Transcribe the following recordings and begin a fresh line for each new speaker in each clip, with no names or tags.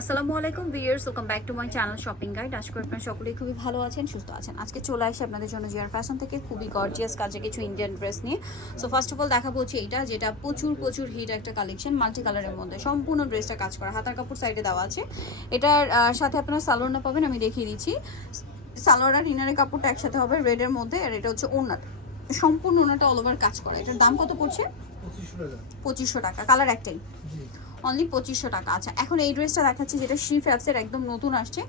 আসসালামু আলাইকুম viewers welcome back to my channel shopping guide আশা করি আপনারা সকলেই খুবই ভালো আছেন সুস্থ আছেন। আজকে চলে আসি আপনাদের জন্য জিয়ার ফ্যাশন থেকে খুবই গর্জিয়াস কাজে কিছু ইন্ডিয়ান ড্রেস নিয়ে। সো ফার্স্ট অফ অল দেখাবো হচ্ছে এইটা যেটা প্রচুর প্রচুর হিট একটা কালেকশন মাল্টি কালারের মধ্যে। সম্পূর্ণ ড্রেসটা কাজ করা হাতার কাপড় সাইডে দেওয়া আছে। এটার সাথে আপনারা সালোয়ারটা পাবেন আমি দেখিয়ে দিচ্ছি। সালোয়ার আর ইনারের কাপড়টা একসাথে হবে রেডের মধ্যে আর এটা হচ্ছে ওনাটা সম্পূর্ণ ওনাটা অল ওভার কাজ করা। এটার দাম কত পড়ছে?
পঁচিশশো টাকা।
কালার একটাই। অনলি পঁচিশশো টাকা। আচ্ছা এখন এই ড্রেসটা দেখাচ্ছি যেটা শ্রী ফ্যাপসের একদম নতুন আসছে।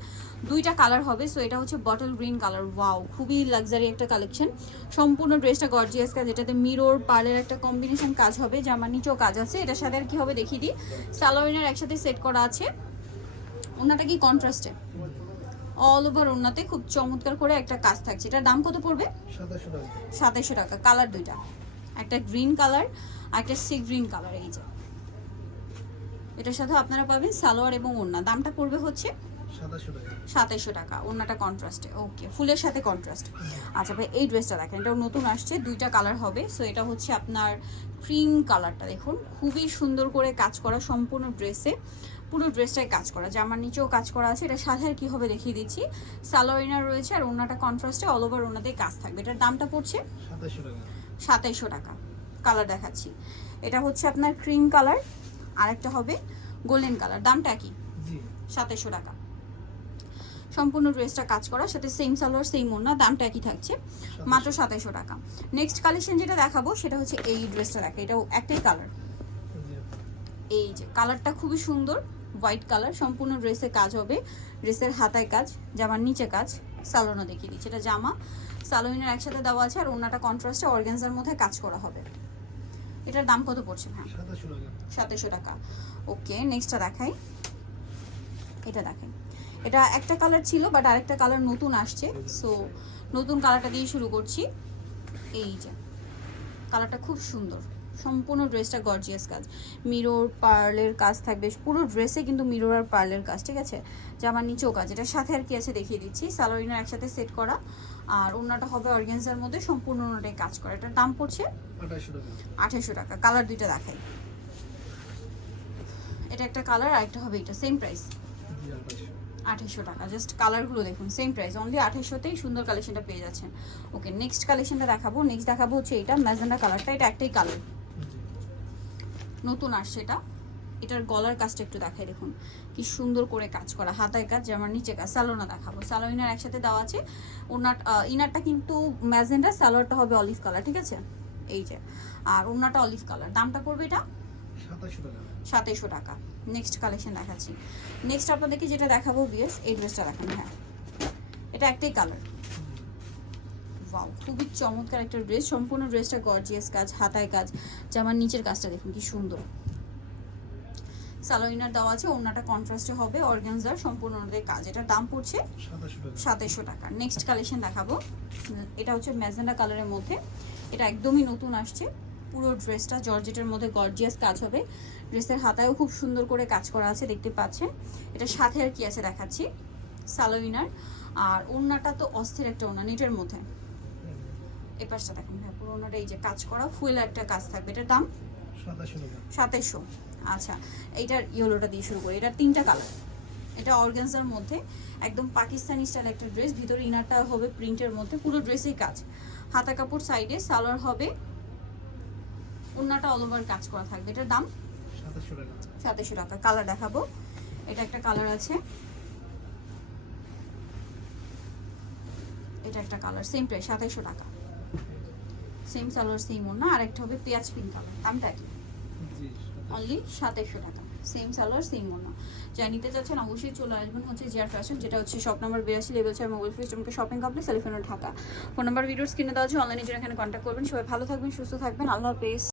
দুইটা কালার হবে সো এটা হচ্ছে বটল গ্রিন কালার ওয়াও খুবই লাক্সারি একটা কালেকশন সম্পূর্ণ ড্রেসটা গর্জিয়াস কাজ এটাতে মিরোর পার্লের একটা কম্বিনেশন কাজ হবে জামার নিচেও কাজ আছে। এটার সাথে আর কি হবে দেখিয়ে দিই। সালোয়ারিনের একসাথে সেট করা আছে। ওনাটা কি কন্ট্রাস্টে অল ওভার ওনাতে খুব চমৎকার করে একটা কাজ থাকছে। এটার দাম কত পড়বে?
সাতাশশো টাকা।
সাতাশশো টাকা কালার দুইটা। একটা গ্রিন কালার আর একটা সি গ্রিন কালার এই যে। এটার সাথে আপনারা পাবেন সালোয়ার এবং ওড়না। দামটা পড়বে হচ্ছে
সাতাশশো টাকা।
ওড়নাটা কন্ট্রাস্টে। ওকে ফুলের সাথে কন্ট্রাস্ট। আচ্ছা ভাই এই ড্রেসটা দেখেন এটাও নতুন আসছে দুইটা কালার হবে। সো এটা হচ্ছে আপনার ক্রিম কালারটা দেখুন। খুবই সুন্দর করে কাজ করা সম্পূর্ণ ড্রেসে। পুরো ড্রেসটাই কাজ করা। জামার নিচেও কাজ করা আছে। এটা সাথে আর কি হবে দেখিয়ে দিচ্ছি। সালোয়ারিনার রয়েছে আর ওড়নাটা কন্ট্রাস্টে অল ওভার ওনাতেই কাজ থাকবে। এটার দামটা পড়ছে সাতাইশশো টাকা। কালার দেখাচ্ছি। এটা হচ্ছে আপনার ক্রিম কালার আর একটা হবে গোল্ডেন কালার। দামটা কি?
জি।
টাকা। সম্পূর্ণ ড্রেসটা কাজ করা সাথে সেম সালোয়ার সেম ওড়না দামটা একই থাকছে। মাত্র সাতাইশশো টাকা। নেক্সট কালেকশন যেটা দেখাবো সেটা হচ্ছে এই ড্রেসটা দেখা। এটাও একটাই কালার এই যে কালারটা খুবই সুন্দর। হোয়াইট কালার সম্পূর্ণ ড্রেসে কাজ হবে। ড্রেসের হাতায় কাজ জামার নিচে কাজ। সালোনা দেখিয়ে দিচ্ছে। এটা জামা। সালোইনের একসাথে দেওয়া আছে আর ওনাটা কন্ট্রাস্টে অর্গানজার মধ্যে কাজ করা হবে। এটার দাম কত পড়ছে হ্যাঁ
সাতাশশো টাকা।
ওকে নেক্সটটা দেখাই। এটা দেখাই। এটা একটা কালার ছিল বাট আরেকটা কালার নতুন আসছে। সো নতুন কালারটা দিয়ে শুরু করছি। এই যে কালারটা খুব সুন্দর। সম্পূর্ণ ড্রেসটা গর্জিয়াস কাজ। মিরর পার্লের কাজ থাকবে। পুরো ড্রেসে কিন্তু মিরর আর পার্লের কাজ ঠিক আছে? জামার নিচেও কাজ। এটার সাথে আর কি আছে দেখিয়ে দিচ্ছি। সালোরিনার একসাথে সেট করা। আর ওনাটা হবে অর্গেন্সার মধ্যে সম্পূর্ণ ওনাটাই কাজ করে। এটার দাম পড়ছে
আঠাশশো টাকা।
কালার দুইটা দেখাই। এটা একটা কালার আর একটা হবে এটা। সেম প্রাইস
আঠাশশো
টাকা। জাস্ট কালারগুলো দেখুন। সেম প্রাইস অনলি আঠেরোশোতেই সুন্দর কালেকশনটা পেয়ে যাচ্ছেন। ওকে নেক্সট কালেকশনটা দেখাবো। নেক্সট দেখাবো হচ্ছে এটা। ম্যাজেন্ডা কালারটা এটা একটাই কালার নতুন আসছে এটা। এটার গলার কাজটা একটু দেখাই দেখুন। কি সুন্দর করে কাজ করা হাতায় কাজ যেমন নিচে কাজ সালোনা দেখাবো। সালো ইনার একসাথে দেওয়া আছে। ওনার ইনারটা কিন্তু ম্যাজেন্ডা সালোয়ারটা হবে অলিভ কালার ঠিক আছে? এই যে আর ওনাটা অলিভ কালার। দামটা পড়বে এটা?
সাতাশশো টাকা।
টাকা। নেক্সট কালেকশন দেখাচ্ছি। নেক্সট আপনাদেরকে যেটা দেখাবো বিএস এই ড্রেসটা দেখান হ্যাঁ। এটা একটাই কালার ওয়াও খুবই চমৎকার একটা ড্রেস সম্পূর্ণ ড্রেসটা গর্জিয়াস কাজ হাতায় কাজ। জামার নিচের কাজটা দেখুন কি সুন্দর। সালোইনার দেওয়া আছে ওনাটা কন্ট্রাস্টে হবে অর্গানজার সম্পূর্ণ ওনাদের কাজ। এটার দাম পড়ছে
সাতাশশো টাকা।
নেক্সট কালেকশন দেখাবো। এটা হচ্ছে ম্যাজেন্ডা কালারের মধ্যে। এটা একদমই নতুন আসছে। পুরো ড্রেসটা জর্জেটের মধ্যে গর্জিয়াস কাজ হবে। ড্রেসের হাতায়ও খুব সুন্দর করে কাজ করা আছে দেখতে পাচ্ছেন। এটা সাথে আর কি আছে দেখাচ্ছি সালোইনার আর ওড়নাটা তো অস্থির একটা ওড়না নেটের মধ্যে। এই পাশটা দেখুন হ্যাঁ পুরো ওড়নাটা এই যে কাজ করা ফুল একটা কাজ থাকবে। এটার দাম? সাতাইশশো আচ্ছা এইটার ইয়েলোটা দিয়ে শুরু করি। এটার তিনটা কালার এটা অর্গানজার মধ্যে একদম পাকিস্তানি স্টাইল একটা ড্রেস ভিতরে ইনারটা হবে প্রিন্টের মধ্যে পুরো ড্রেসেই কাজ। হাতা কাপড় সাইডে সালোয়ার হবে ওড়নাটা অল ওভার কাজ করা থাকবে। এটার দাম?
সাতাশশো টাকা।
কালার দেখাবো। এটা একটা কালার আছে। এটা একটা কালার সেম প্রাইস সাতাইশশো টাকা। সেম সালোয়ার সেম ওড়না আর একটা হবে পেঁয়াজ পিঙ্ক কালার দামটা কি অনলি সাতাইশশো টাকা। সেম সালোয়ার সেম মোনা যা নিতে চাচ্ছেন, অবশ্যই চলে আসবেন হচ্ছে জিয়ার ফ্যাশন যেটা হচ্ছে শপ নাম্বার বিরাশি লেভেল চার মোবাইল সিস্টেমকে shopping complex elephant Dhaka phone number videos কিনে দেওয়া আছে অনলাইনে জন্য এখানে কন্ট্যাক্ট করবেন। সবাই ভালো থাকবেন, সুস্থ থাকবেন। আল্লাহ হাফেজ।